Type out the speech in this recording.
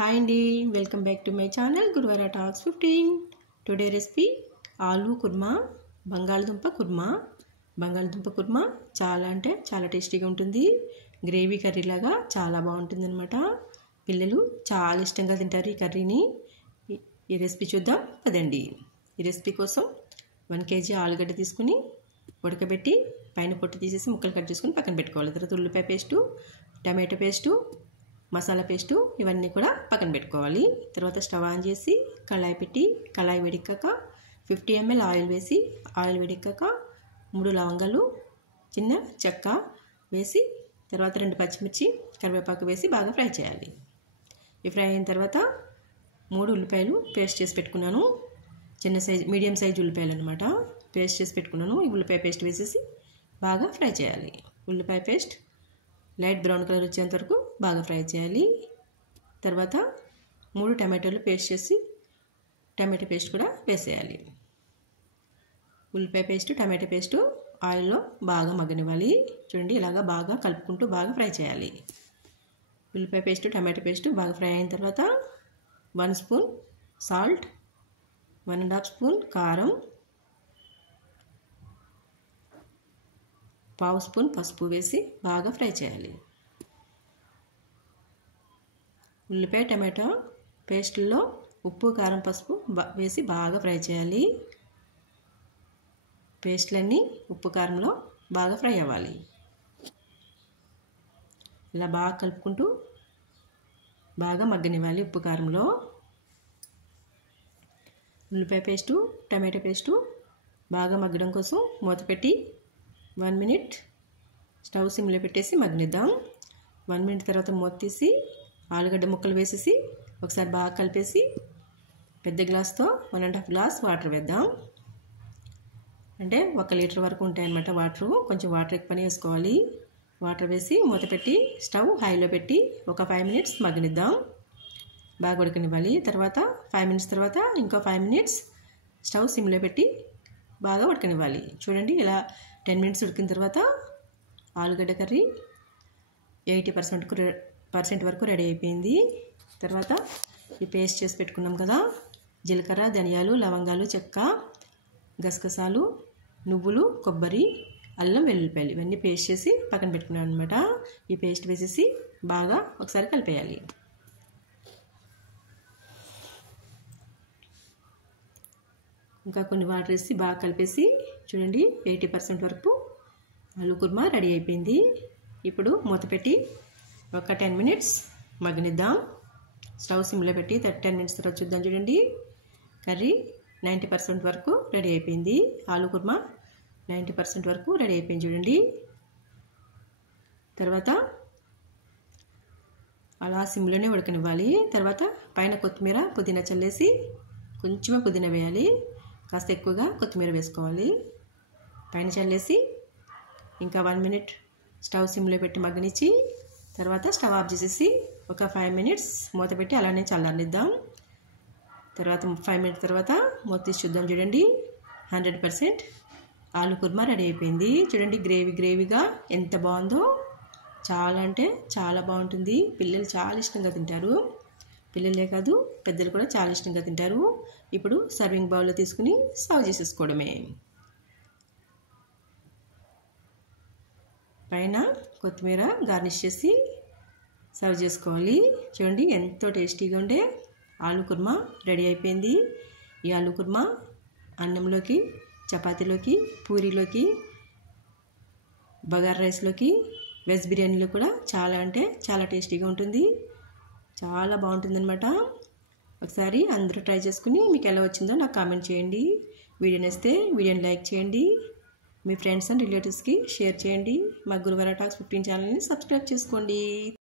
Hi Andy, welcome back to my channel Guruvara Talks 15. Today recipe ఆలు కుర్మా బంగాళదుంప కుర్మా చాలా అంటే చాలా టేస్టీగా ఉంటుంది. గ్రేవీ కర్రీ లాగా చాలా బాగుంటుంది అన్నమాట. పిల్లలు చాలా ఇష్టంగా తింటారు ఈ కర్రీని. ఈ రెసిపీ చూద్దాం పదండి. ఈ రెసిపీ కోసం 1 kg ఆలుగడ్డ తీసుకుని ఉడకబెట్టి పైన పొట్టు తీసేసి ముక్కలు కట్ చేసుకుని పక్కన పెట్టుకోవాలి. తర్వాత ఉల్లిపాయ paste, tomato paste, masala paste ఇవన్నీ కూడా పక్కన పెట్టుకోవాలి. తర్వాత స్టవ్ ఆన్ చేసి కళాయి పెట్టి కళాయి వేడెక్కాక 50 ml ఆయిల్ వేసి ఆయిల్ వేడెక్కాక 3 లవంగాలు, చిన్న చెక్క వేసి తర్వాత 2 పచ్చిమిర్చి, కరివేపాకు వేసి బాగా ఫ్రై చేయాలి. ఈ ఫ్రై అయిన తర్వాత 3 ఉల్లిపాయలు పేస్ట్ చేసి పెట్టుకున్నాను. చిన్న సైజ్ మీడియం సైజ్ ఉల్లిపాయలు అనమాట. పేస్ట్ చేసి పెట్టుకున్నాను. ఈ ఉల్లిపాయ పేస్ట్ వేసేసి బాగా ఫ్రై చేయాలి. ఉల్లిపాయ పేస్ట్ లైట్ బ్రౌన్ కలర్ వచ్చేంత వరకు బాగా ఫ్రై చేయాలి. తర్వాత 3 టమాటోలు పేస్ట్ చేసి టమాటో పేస్ట్ కూడా వేసేయాలి. ఉల్లిపాయ పేస్ట్, టమాటో పేస్టు ఆయిల్లో బాగా మగ్గనివ్వాలి. చూడండి, ఇలాగా బాగా కలుపుకుంటూ బాగా ఫ్రై చేయాలి. ఉల్లిపాయ పేస్ట్, టమాటో పేస్ట్ బాగా ఫ్రై అయిన తర్వాత 1 స్పూన్ సాల్ట్, 1.5 స్పూన్ కారం, 1/2 స్పూన్ పసుపు వేసి బాగా ఫ్రై చేయాలి. ఉల్లిపాయ టమాటో పేస్ట్లో ఉప్పు, కారం, పసుపు వేసి బాగా ఫ్రై చేయాలి. పేస్ట్లన్నీ ఉప్పు కారంలో బాగా ఫ్రై అవ్వాలి. ఇలా బాగా కలుపుకుంటూ బాగా మగ్గనివ్వాలి. ఉప్పు కారంలో ఉల్లిపాయ పేస్టు, టమాటో పేస్టు బాగా మగ్గడం కోసం మూత పెట్టి 1 minute స్టవ్ సిమ్లో పెట్టేసి మగ్గనిద్దాం. 1 minute తర్వాత మూత తీసి ఆలుగడ్డ ముక్కలు వేసేసి ఒకసారి బాగా కలిపేసి పెద్ద గ్లాస్తో 1.5 గ్లాస్ వాటర్ వేద్దాం. అంటే 1 లీటర్ వరకు ఉంటాయన్నమాట వాటరు. కొంచెం వాటర్ ఎక్కువనే వేసుకోవాలి. వాటర్ వేసి మూత పెట్టి స్టవ్ హైలో పెట్టి ఒక 5 minutes మగ్గనిద్దాం. బాగా ఉడకనివ్వాలి. తర్వాత 5 minutes తర్వాత ఇంకో 5 minutes స్టవ్ సిమ్లో పెట్టి బాగా ఉడకనివ్వాలి. చూడండి, ఇలా 10 minutes ఉడికిన తర్వాత ఆలుగడ్డ కర్రీ 80% వరకు రెడీ అయిపోయింది. తర్వాత ఈ పేస్ట్ చేసి పెట్టుకున్నాం కదా, జీలకర్ర, ధనియాలు, లవంగాలు, చెక్క, గసగసాలు, నువ్వులు, కొబ్బరి, అల్లం, వెల్లుల్లిపాయలు ఇవన్నీ పేస్ట్ చేసి పక్కన పెట్టుకున్నాను అనమాట. ఈ పేస్ట్ వేసేసి బాగా ఒకసారి కలిపేయాలి. ఇంకా కొన్ని వాటర్ వేసి బాగా కలిపేసి చూడండి, 80% వరకు ఆలు కుర్మా రెడీ అయిపోయింది. ఇప్పుడు మూత పెట్టి ఒక 10 minutes మగ్గనిద్దాం. స్టవ్ సిమ్లో పెట్టి 10 minutes తర్వాత చూద్దాం. చూడండి, కర్రీ 90% వరకు రెడీ అయిపోయింది. ఆలు కుర్మా 90% వరకు రెడీ అయిపోయింది. చూడండి, తర్వాత అలా సిమ్లోనే ఉడకనివ్వాలి. తర్వాత పైన కొత్తిమీర, పుదీనా చల్లేసి కొంచెమే పుదీనా వేయాలి. కాస్త ఎక్కువగా కొత్తిమీర వేసుకోవాలి. పైన చల్లేసి ఇంకా 1 minute స్టవ్ సిమ్లో పెట్టి మగ్గనిచ్చి తర్వాత స్టవ్ ఆఫ్ చేసేసి ఒక 5 minutes మూత పెట్టి అలానే చల్లారనిద్దాం. తర్వాత 5 minutes తర్వాత మూత తీసి చూద్దాం. చూడండి, 100% ఆలు కుర్మా రెడీ అయిపోయింది. చూడండి, గ్రేవీగా ఎంత బాగుందో. చాలా అంటే చాలా బాగుంటుంది. పిల్లలు చాలా ఇష్టంగా తింటారు. పిల్లలే కాదు, పెద్దలు కూడా చాలా ఇష్టంగా తింటారు. ఇప్పుడు సర్వింగ్ బౌల్లో తీసుకుని సర్వ్ చేసేసుకోవడమే. పైన కొత్తిమీర గార్నిష్ చేసి సర్వ్ చేసుకోవాలి. చూడండి, ఎంతో టేస్టీగా ఉండే ఆలు కుర్మా రెడీ అయిపోయింది. ఈ ఆలు కుర్మా అన్నంలోకి, చపాతీలోకి, పూరీలోకి, బగారా రైస్లోకి, వెజ్ బిర్యానీలో కూడా చాలా అంటే చాలా టేస్టీగా ఉంటుంది. చాలా బాగుంటుందన్నమాట. ఒకసారి అందరూ ట్రై చేసుకుని మీకు ఎలా వచ్చిందో నాకు కామెంట్ చేయండి. వీడియో నచ్చితే వీడియోని లైక్ చేయండి. మీ ఫ్రెండ్స్ అండ్ రిలేటివ్స్కి షేర్ చేయండి. మా గురువార టాక్స్ 15 ఛానల్ని సబ్స్క్రైబ్ చేసుకోండి.